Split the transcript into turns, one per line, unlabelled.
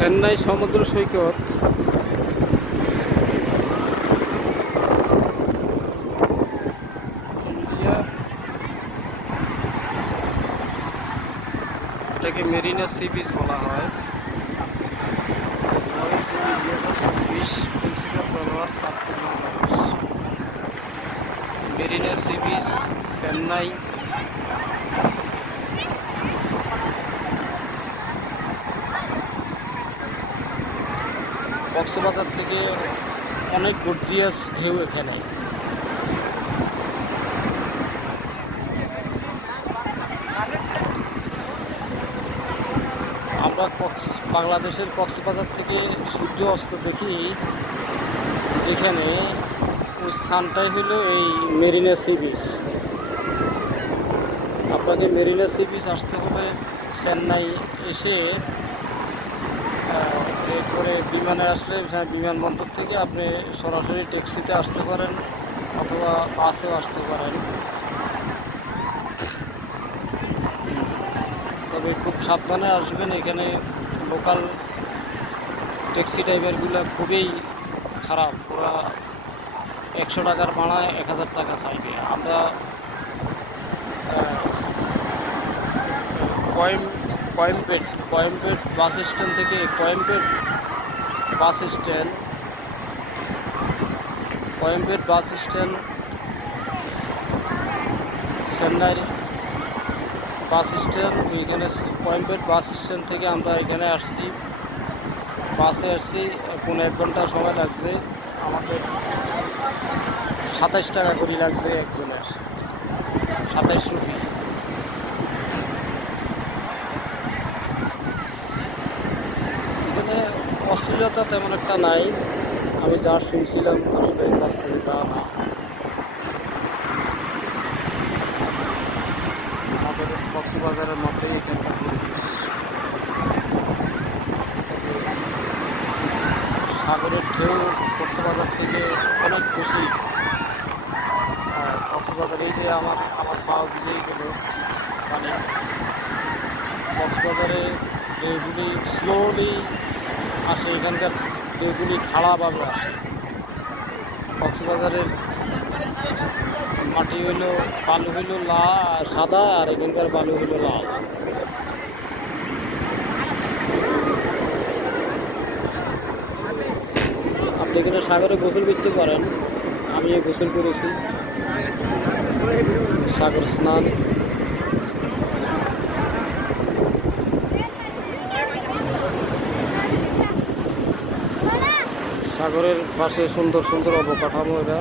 চেন্নাই সমুদ্র সৈকত। এটাকে Marina sea beach বলা হয়। Marina sea beach Chennai. Cox's Bazar থেকে অনেক গর্জিয়াস ঢেউ এখানে। আমরা কক্স- বাংলাদেশের কক্সবাজার থেকে সূর্য অস্ত দেখি, যেখানে ওই স্থানটাই হলো এই মেরিনা সি বিচ। আপনাকে মেরিনা সি বিচ আসতে হবে চেন্নাই এসে এরপরে বিমানে আসলে হ্যাঁ, বিমানবন্দর থেকে আপনি সরাসরি ট্যাক্সিতে আসতে পারেন অথবা বাসেও আসতে পারেন। তবে খুব সাবধানে আসবেন এখানে লোকাল ট্যাক্সি ড্রাইভারগুলো খুবই খারাপ। ওরা একশো টাকার ভাড়ায় এক হাজার টাকা চাইবে। আমরা কয়েম কয়েমপেট কয়েমপেট বাস স্ট্যান্ড থেকে Koyambedu bus stand, Koyambedu bus stand, Chennai bus stand, এখানে কয়েমপেট বাস স্ট্যান্ড থেকে আমরা এখানে আসছি। বাসে আসছি পনেরো এক ঘণ্টা সময় লাগছে। আমাদের সাতাশ টাকা করে লাগছে একজনের। সাতাশ রুপি। এখানে অশ্লীলতা তেমন একটা নাই। আমি যা শুনছিলাম আসলে বাস্তবিকতা না। আমাদের কক্সবাজারের মতোই এখানকার সাগরের ঢেউ কক্সবাজার থেকে অনেক বেশি। আর কক্সবাজার এই যে আমার আমার পাও ভিজেই গেল। মানে কক্সবাজারে ঢেউগুলি স্লোলি আসে এখানকার ঢেউগুলি খাড়াভাবে আসে। কক্সবাজারের মাটি হইল, বালু হইল লা, সাদা, আর এখানকার বালু হইল লাল। আপনি এখানে সাগরে গোসল করতে পারেন, আমি গোসল করেছি। সাগর স্নান। সাগরের পাশে সুন্দর সুন্দর অবকাঠামো এটা।